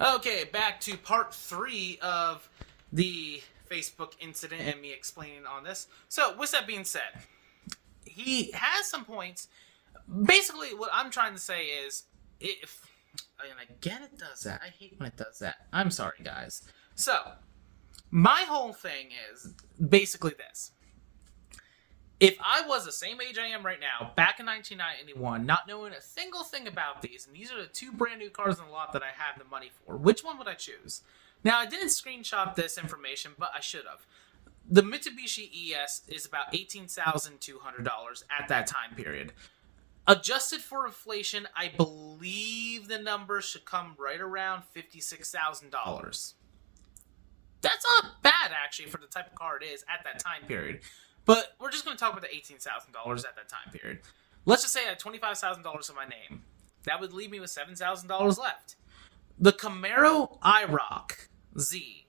Okay, back to part 3 of the Facebook incident and me explaining on this. So, with that being said, he has some points. Basically, what I'm trying to say is, if, and again it does that. I hate when it does that. I'm sorry, guys. So, my whole thing is basically this. If I was the same age I am right now, back in 1991, not knowing a single thing about these, and these are the 2 brand new cars in the lot that I have the money for, which one would I choose? Now, I didn't screenshot this information, but I should have. The Mitsubishi ES is about $18,200 at that time period. Adjusted for inflation, I believe the number should come right around $56,000. That's not bad, actually, for the type of car it is at that time period. But we're just going to talk about the $18,000 at that time period. Let's just say I had $25,000 in my name. That would leave me with $7,000 left. The Camaro IROC Z,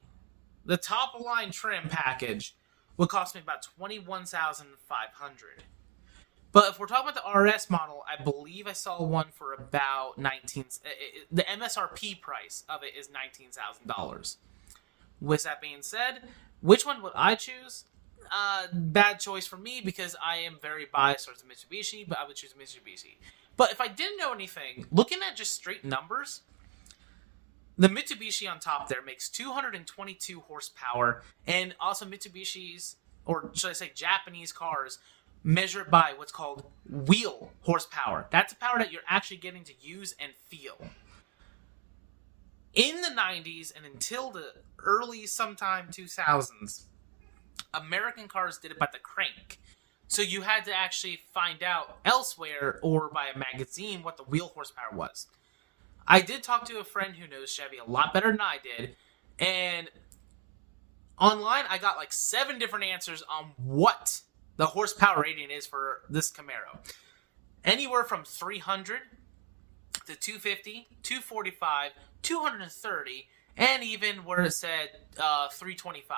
the top of line trim package, would cost me about $21,500. But if we're talking about the RS model, I believe I saw one for about the MSRP price of it is $19,000. With that being said, which one would I choose? Bad choice for me because I am very biased towards the Mitsubishi, but I would choose Mitsubishi. But if I didn't know anything, looking at just straight numbers, the Mitsubishi on top there makes 222 horsepower, and also Mitsubishi's, or should I say Japanese cars, measure by what's called wheel horsepower. That's the power that you're actually getting to use and feel. In the 90s and until the early sometime 2000s, American cars did it by the crank. So you had to actually find out elsewhere or by a magazine what the wheel horsepower was. I did talk to a friend who knows Chevy a lot better than I did, and online I got like 7 different answers on what the horsepower rating is for this Camaro. Anywhere from 300 to 250, 245, 230, and even where it said 325.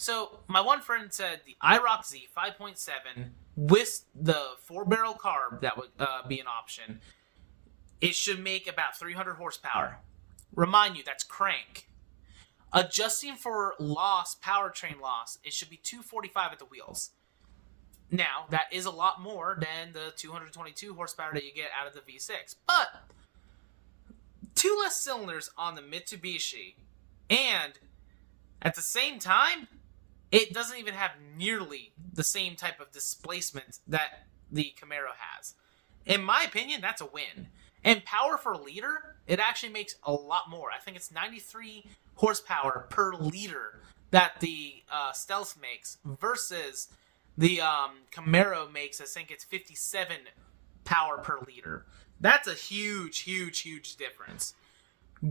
So, my one friend said the IROC Z 5.7 with the 4-barrel carb that would be an option, it should make about 300 horsepower. Remind you, that's crank. Adjusting for loss, powertrain loss, it should be 245 at the wheels. Now, that is a lot more than the 222 horsepower that you get out of the V6. But 2 less cylinders on the Mitsubishi, and at the same time, it doesn't even have nearly the same type of displacement that the Camaro has. In my opinion, that's a win. And power per liter, it actually makes a lot more. I think it's 93 horsepower per liter that the Stealth makes versus the Camaro makes, I think it's 57 power per liter. That's a huge, huge, huge difference.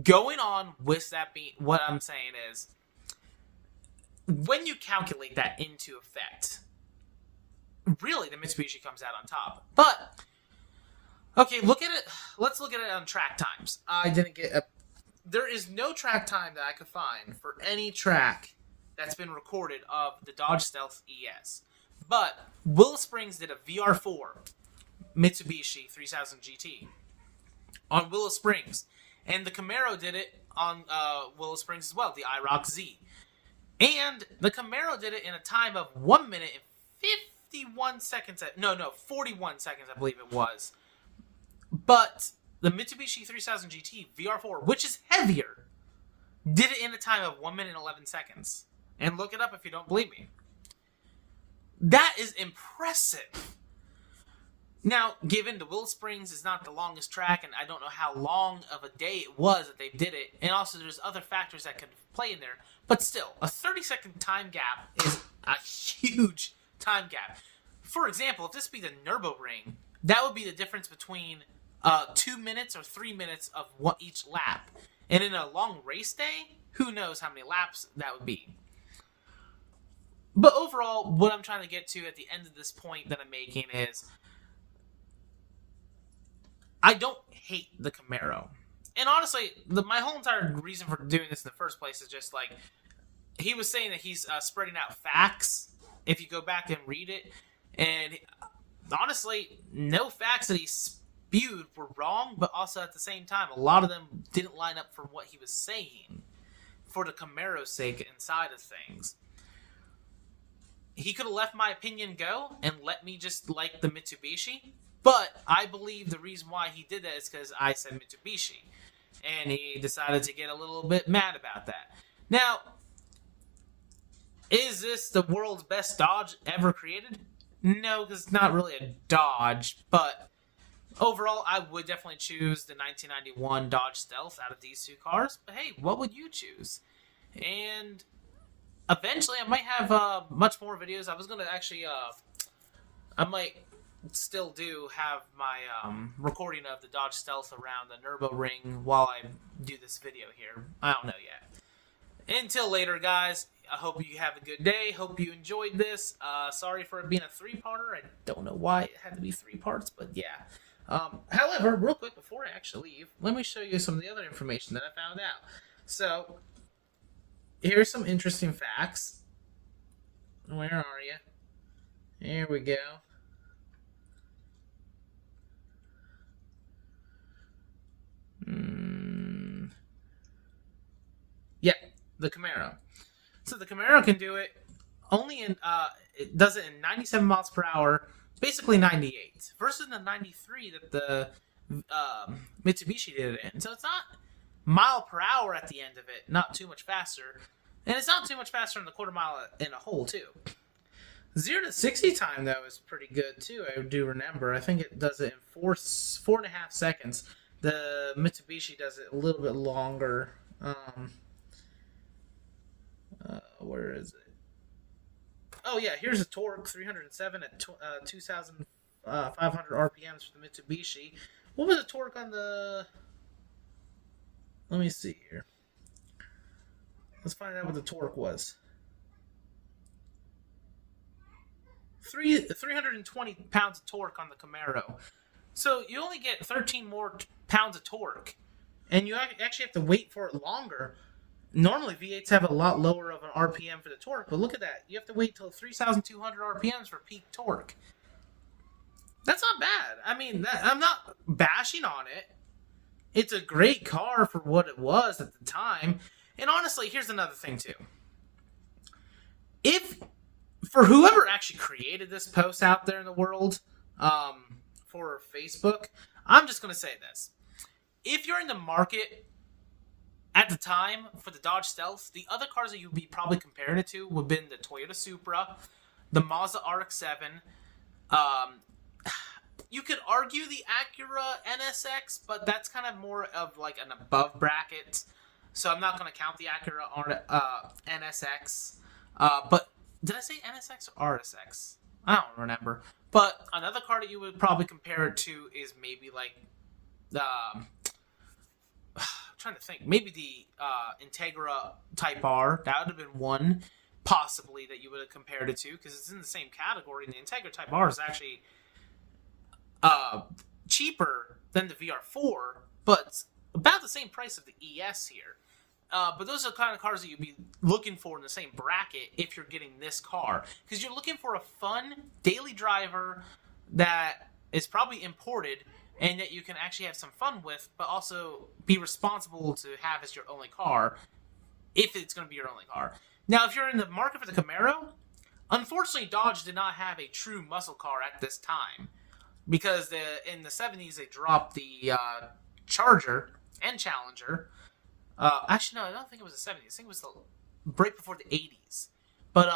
Going on with that being, what I'm saying is, when you calculate that into effect, really the Mitsubishi comes out on top. But, okay, look at it. Let's look at it on track times. There is no track time that I could find for any track that's been recorded of the Dodge Stealth ES. But Willow Springs did a VR4 Mitsubishi 3000 GT on Willow Springs. And the Camaro did it on Willow Springs as well, the IROC Z. And the Camaro did it in a time of 1 minute and 51 seconds. 41 seconds, I believe it was. But the Mitsubishi 3000 GT VR4, which is heavier, did it in a time of 1 minute and 11 seconds. And look it up if you don't believe me. That is impressive. Now, given the Willow Springs is not the longest track, and I don't know how long of a day it was that they did it, and also there's other factors that could play in there, but still, a 30-second time gap is a huge time gap. For example, if this be the Nürburgring, that would be the difference between 2 minutes or 3 minutes of each lap. And in a long race day, who knows how many laps that would be. But overall, what I'm trying to get to at the end of this point that I'm making is, I don't hate the Camaro. And honestly, my whole entire reason for doing this in the first place is just like, he was saying that he's spreading out facts, if you go back and read it. And honestly, no facts that he's spewed were wrong, but also at the same time, a lot of them didn't line up for what he was saying for the Camaro's sake inside of things. He could have left my opinion go and let me just like the Mitsubishi, but I believe the reason why he did that is because I said Mitsubishi, and he decided to get a little bit mad about that. Now, is this the world's best Dodge ever created? No, because it's not really a Dodge, but overall, I would definitely choose the 1991 Dodge Stealth out of these two cars. But hey, what would you choose? And eventually, I might have much more videos. I was going to actually, I might still do have my recording of the Dodge Stealth around the Nürburgring while I do this video here. I don't know yet. Until later, guys. I hope you have a good day. Hope you enjoyed this. Sorry for it being a three-parter. I don't know why it had to be 3 parts, but yeah. However, real quick before I actually leave, let me show you some of the other information that I found out. So, here's some interesting facts. Where are you? Here we go. Yeah, the Camaro. So the Camaro can do it only in, it does it in 97 miles per hour, basically 98, versus the 93 that the Mitsubishi did it in. So it's not mile per hour at the end of it, not too much faster. And it's not too much faster in the quarter mile in a whole, too. 0 to 60 time, though, is pretty good, too, I do remember. I think it does it in 4.5 seconds. The Mitsubishi does it a little bit longer. Where is it? Oh, yeah, here's a torque, 307 at 2,500 RPMs for the Mitsubishi. What was the torque on the... Let me see here. Let's find out what the torque was. 320 pounds of torque on the Camaro. So you only get 13 more pounds of torque. And you actually have to wait for it longer. Normally, V8s have a lot lower of an RPM for the torque, but look at that. You have to wait till 3,200 RPMs for peak torque. That's not bad. I mean, I'm not bashing on it. It's a great car for what it was at the time. And honestly, here's another thing, too. For whoever actually created this post out there in the world for Facebook, I'm just going to say this. If you're in the market at the time for the Dodge Stealth, the other cars that you'd be probably comparing it to would have been the Toyota Supra, the Mazda RX-7. You could argue the Acura NSX, but that's kind of more of like an above bracket. So I'm not going to count the Acura NSX. But did I say NSX or RSX? I don't remember. But another car that you would probably compare it to is maybe like I'm trying to think. Maybe the Integra Type R. That would have been one possibly that you would have compared it to because it's in the same category. And the Integra Type R is actually cheaper than the VR4, but about the same price of the ES here. But those are the kind of cars that you'd be looking for in the same bracket if you're getting this car. Because you're looking for a fun daily driver that is probably imported and that you can actually have some fun with, but also be responsible to have as your only car, if it's going to be your only car. Now, if you're in the market for the Camaro, unfortunately, Dodge did not have a true muscle car at this time. Because in the 70s, they dropped the Charger and Challenger. Actually, no, I don't think it was the 70s. I think it was right before the 80s. But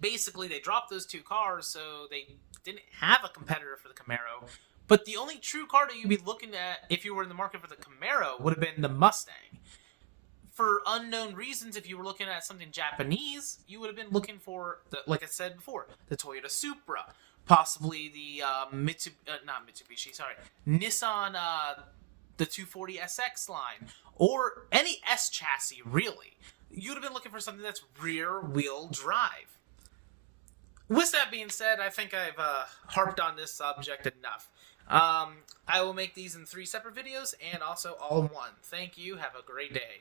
basically, they dropped those two cars, so they didn't have a competitor for the Camaro. But the only true car that you'd be looking at if you were in the market for the Camaro would have been the Mustang. For unknown reasons, if you were looking at something Japanese, you would have been looking for, like I said before, the Toyota Supra. Possibly the Nissan, the 240SX line, or any S chassis, really. You'd have been looking for something that's rear-wheel drive. With that being said, I think I've harped on this subject enough. I will make these in 3 separate videos and also all in one. Thank you. Have a great day.